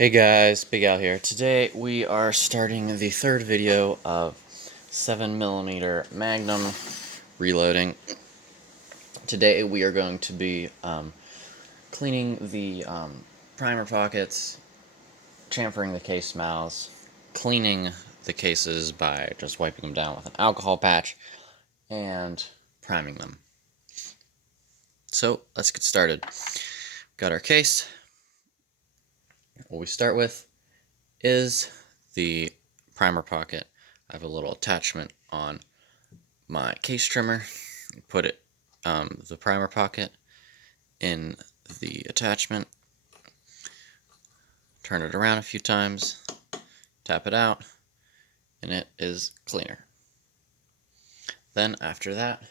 Hey guys, Big Al here. Today we are starting the third video of 7mm Magnum Reloading. Today we are going to be cleaning the primer pockets, chamfering the case mouths, cleaning the cases by just wiping them down with an alcohol patch, and priming them. So let's get started. Got our case. What we start with is the primer pocket. I have a little attachment on my case trimmer. Put it, the primer pocket in the attachment, turn it around a few times, tap it out, and it is cleaner. Then after that,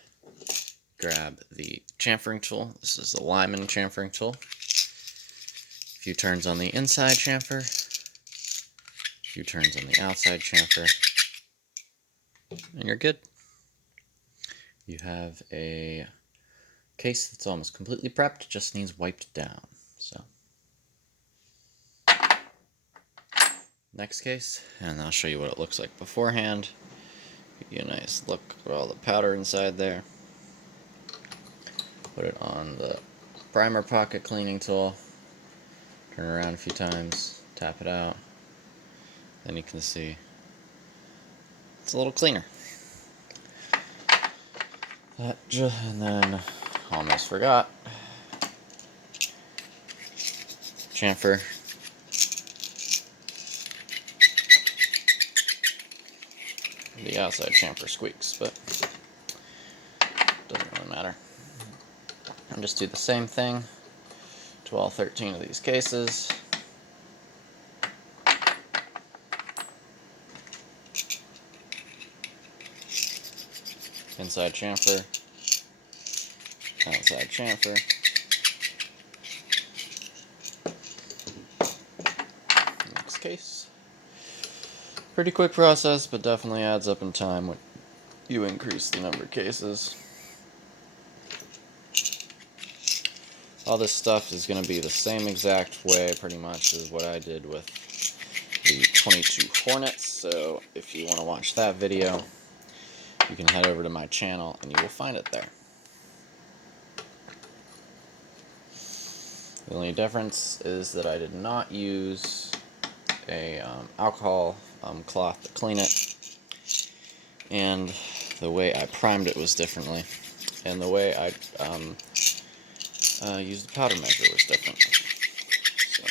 grab the chamfering tool. This is the Lyman chamfering tool. A few turns on the inside chamfer, a few turns on the outside chamfer, and you're good. You have a case that's almost completely prepped, just needs wiped down. So, next case, and I'll show you what it looks like beforehand. Give you a nice look at all the powder inside there. Put it on the primer pocket cleaning tool, turn it around a few times, tap it out, then you can see it's a little cleaner. And then, almost forgot, chamfer. The outside chamfer squeaks, but doesn't really matter. And just do the same thing to all 13 of these cases. Inside chamfer, outside chamfer. Next case. Pretty quick process, but definitely adds up in time when you increase the number of cases. All this stuff is going to be the same exact way pretty much as what I did with the 22 Hornets, so if you want to watch that video, you can head over to my channel and you will find it there. The only difference is that I did not use a alcohol cloth to clean it, and the way I primed it was differently, and the way I used the powder measure was different. So,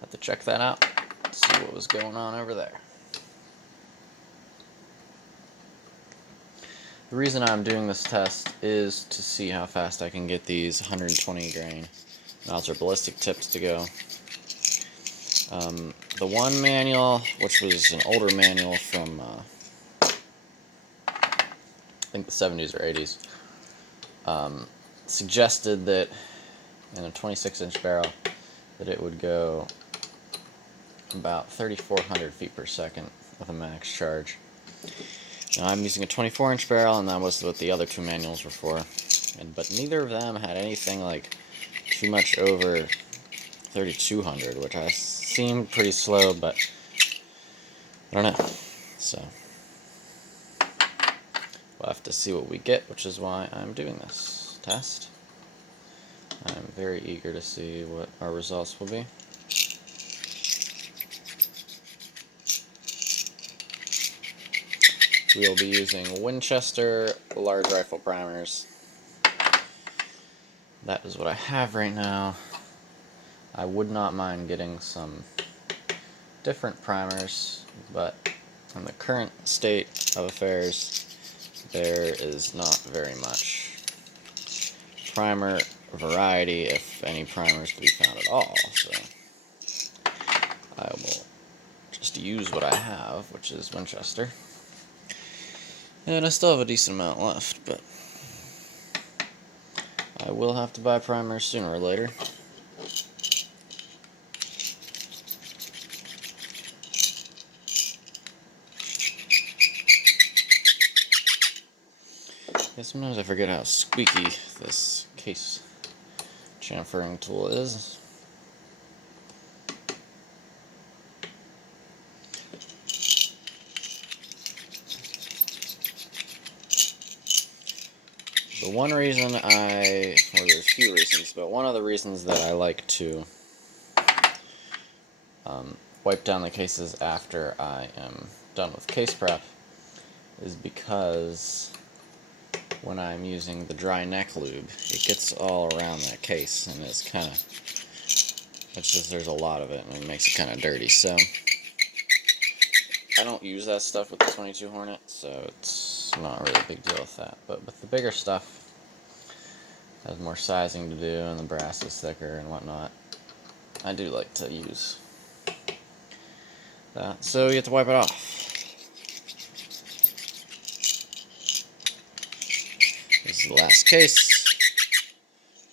have to check that out, see what was going on over there. The reason I'm doing this test is to see how fast I can get these 120 grain Mauser ballistic tips to go. The one manual, which was an older manual from I think the 70s or 80s, suggested that in a 26-inch barrel that it would go about 3,400 feet per second with a max charge. Now I'm using a 24-inch barrel, and that was what the other two manuals were for. But neither of them had anything like too much over 3,200, which I seemed pretty slow, but I don't know. So we'll have to see what we get, which is why I'm doing this test. I'm very eager to see what our results will be. We'll be using Winchester large rifle primers. That is what I have right now. I would not mind getting some different primers, but in the current state of affairs, there is not very much primer variety, if any primers to be found at all. So I will just use what I have, which is Winchester. And I still have a decent amount left, but I will have to buy primers sooner or later. Yeah, sometimes I forget how squeaky this case chamfering tool is. one reason well, there's a few reasons, but one of the reasons that I like to wipe down the cases after I am done with case prep is because when I'm using the dry neck lube, it gets all around that case, and it's just there's a lot of it, and it makes it kind of dirty. So I don't use that stuff with the 22 Hornet, so it's not really a big deal with that. But with the bigger stuff, it has more sizing to do, and the brass is thicker and whatnot, I do like to use that. So you have to wipe it off. This is the last case.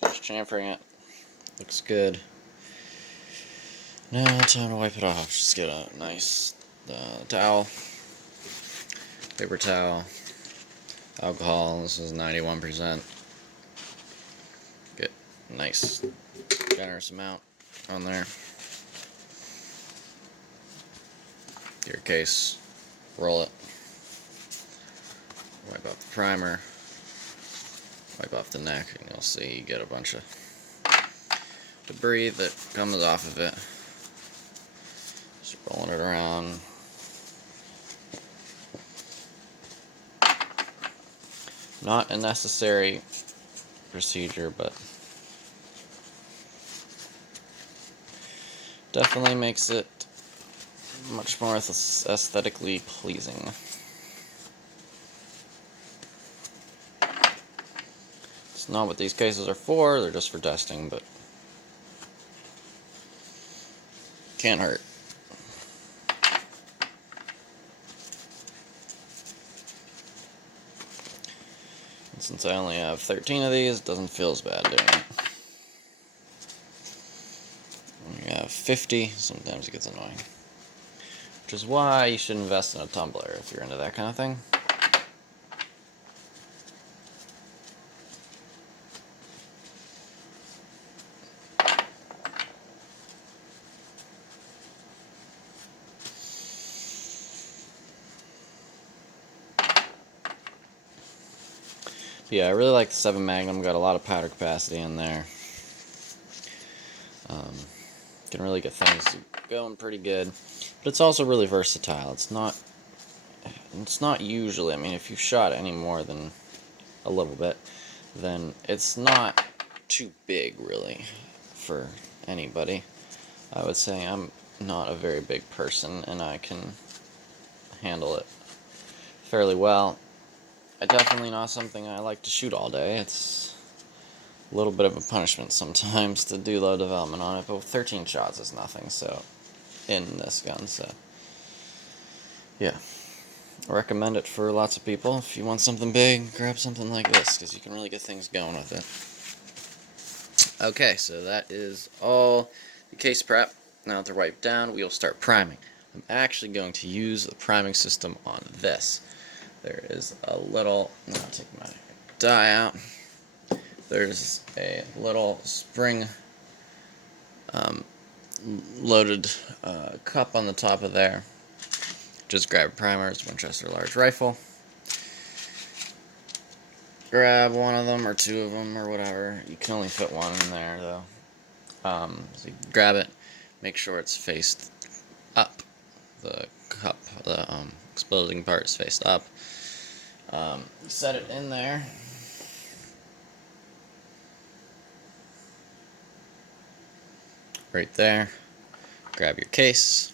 Just chamfering it. Looks good. Now time to wipe it off. Just get a nice towel, paper towel, alcohol. This is 91%. Get a nice, generous amount on there. Get your case, roll it, wipe off the primer, wipe off the neck, and you'll see you get a bunch of debris that comes off of it. Just rolling it around. Not a necessary procedure, but definitely makes it much more aesthetically pleasing. It's not what these cases are for, they're just for testing, but can't hurt. And since I only have 13 of these, it doesn't feel as bad doing it. When you have 50, sometimes it gets annoying. Which is why you should invest in a tumbler if you're into that kind of thing. Yeah, I really like the 7 Magnum. Got a lot of powder capacity in there. Can really get things going pretty good, but it's also really versatile. It's not usually. I mean, if you shot any more than a little bit, then it's not too big really for anybody. I would say I'm not a very big person, and I can handle it fairly well. It's definitely not something I like to shoot all day. It's a little bit of a punishment sometimes to do low development on it, but 13 shots is nothing, so, in this gun, so, yeah. I recommend it for lots of people. If you want something big, grab something like this, because you can really get things going with it. Okay, so that is all the case prep. Now that they're wiped down, we will start priming. I'm actually going to use the priming system on this. There is a little, I'll take my die out. There's a little spring loaded cup on the top of there. Just grab a primer, it's Winchester large rifle. Grab one of them or two of them or whatever. You can only fit one in there though. So you grab it, make sure it's faced up. The cup, the exploding part is faced up. Set it in there. Right there. Grab your case.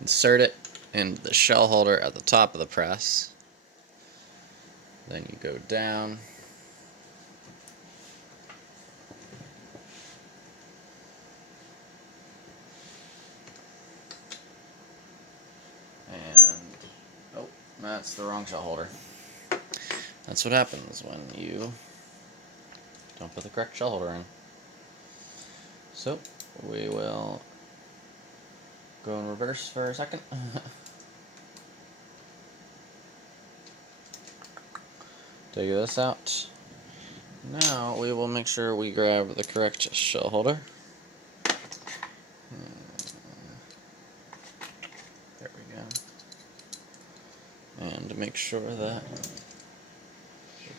Insert it in the shell holder at the top of the press. Then you go down. And, oh, that's the wrong shell holder. That's what happens when you don't put the correct shell holder in. So, we will go in reverse for a second. Take this out. Now we will make sure we grab the correct shell holder. There we go. And make sure that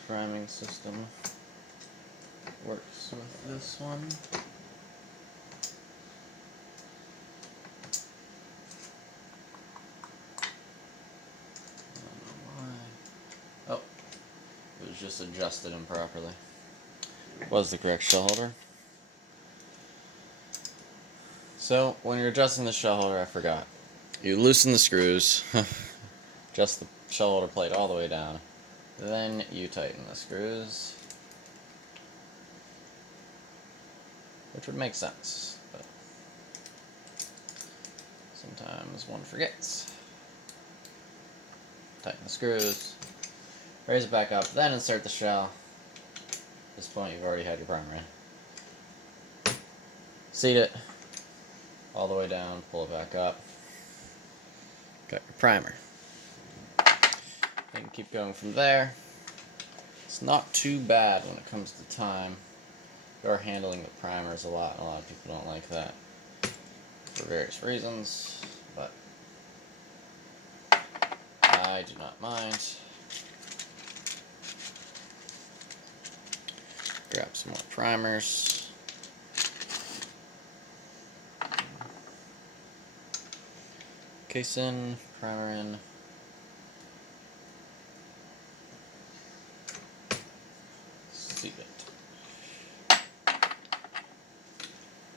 priming system works with this one. I don't know why. Oh, it was just adjusted improperly. Was the correct shell holder. So, when you're adjusting the shell holder, I forgot. You loosen the screws, adjust the shell holder plate all the way down, then you tighten the screws, which would make sense, but sometimes one forgets. Tighten the screws, raise it back up, then insert the shell. At this point, you've already had your primer in. Seat it all the way down, pull it back up. Got your primer. You can keep going from there. It's not too bad when it comes to time. You are handling the primers a lot, and a lot of people don't like that for various reasons, but I do not mind. Grab some more primers. Case in, primer in. Seat it.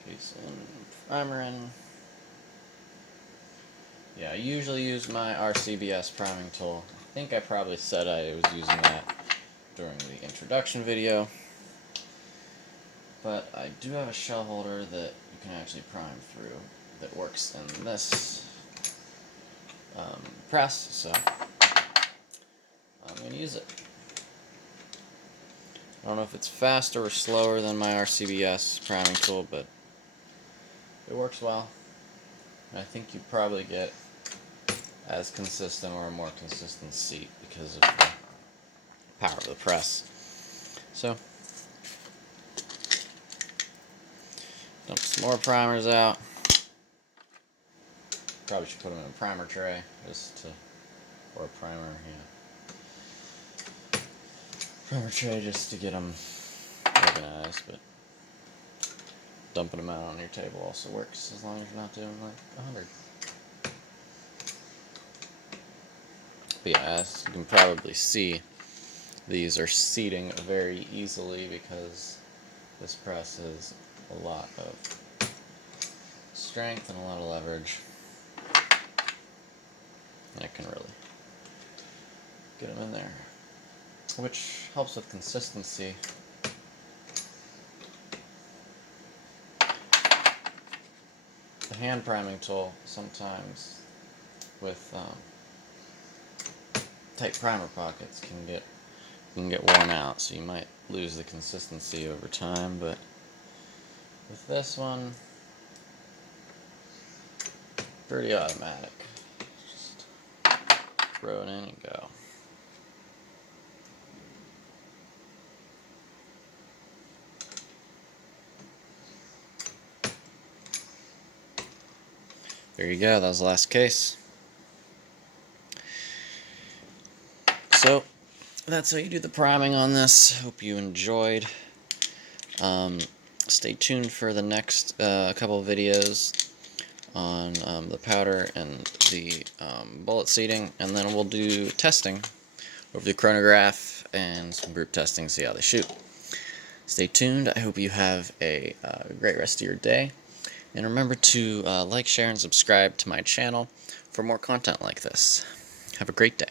Case in, primer in. Yeah, I usually use my RCBS priming tool. I think I probably said I was using that during the introduction video. But I do have a shell holder that you can actually prime through that works in this press, so I'm going to use it. I don't know if it's faster or slower than my RCBS priming tool, but it works well. And I think you probably get as consistent or a more consistent seat because of the power of the press. So, dump some more primers out. Probably should put them in a primer tray, or a primer, yeah. Primer tray just to get them organized, but dumping them out on your table also works as long as you're not doing like 100. But yeah, as you can probably see, these are seating very easily because this press has a lot of strength and a lot of leverage. And it can really get them in there, which helps with consistency. The hand priming tool sometimes with tight primer pockets can get worn out, so you might lose the consistency over time, but with this one, pretty automatic. Just throw it in and go. There you go, that was the last case. So, that's how you do the priming on this. Hope you enjoyed. Stay tuned for the next couple of videos on the powder and the bullet seating, and then we'll do testing over the chronograph and some group testing, see how they shoot. Stay tuned. I hope you have a great rest of your day. And remember to like, share, and subscribe to my channel for more content like this. Have a great day.